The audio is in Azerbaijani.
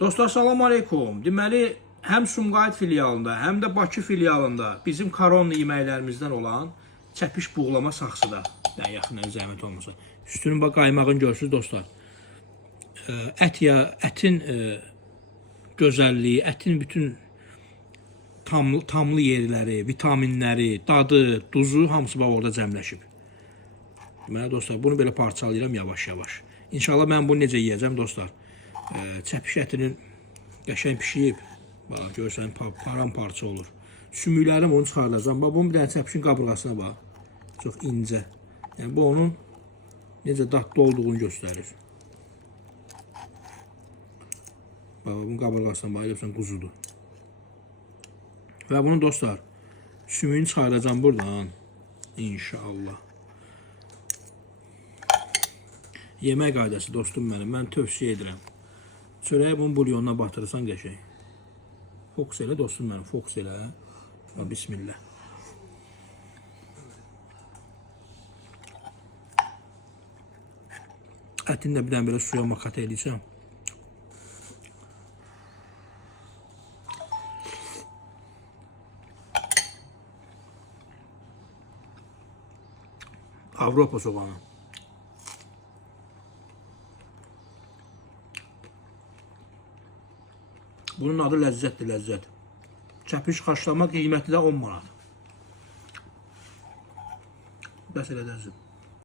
Dostlar, salam aleykum. Deməli, həm Sumqayıt filialında, həm də Bakı filialında bizim koron yeməklərimizdən olan çəpiş buğlama saxsıda. Yəni, yaxından zəhmət olmasa. Üstünün bax, qaymağını görürsünüz dostlar. Ətin gözəlliyi, ətin bütün tamlı yerləri, vitaminləri, dadı, duzu hamısı bax orada cəmləşib. Deməli dostlar, bunu belə parçalayıram yavaş-yavaş. İnşallah mən bunu necə yeyəcəm dostlar. Çəpiş ətinin qəşəng pişiyib. Bax, görürsən, paramparça olur. Sümüklərim onu çıxardacam. Bax, bunun bir dənə çəpişin qabırğasına bax. Çox incə. Yəni, bu onun necə dadlı olduğunu göstərir. Bax, bunun qabırğasına bax, görürsən, quzudur. Və bunu dostlar, sümüyünü çıxardacam buradan. İnşallah. Yemək qaydası dostum mənim, mən tövsiyə edirəm. Çörəyi bunun bulyonuna batırırsan qəşəng. Fokus elə dostum mənim, fokus elə. Bismillah. Ətini də bir dənə belə suya makat edəcəm. Avropa soğanı. Bunun adı ləzzətdir, ləzzət. Çəpiş xaşlama qiyməti də 10 manat. Bəs elə dəzim.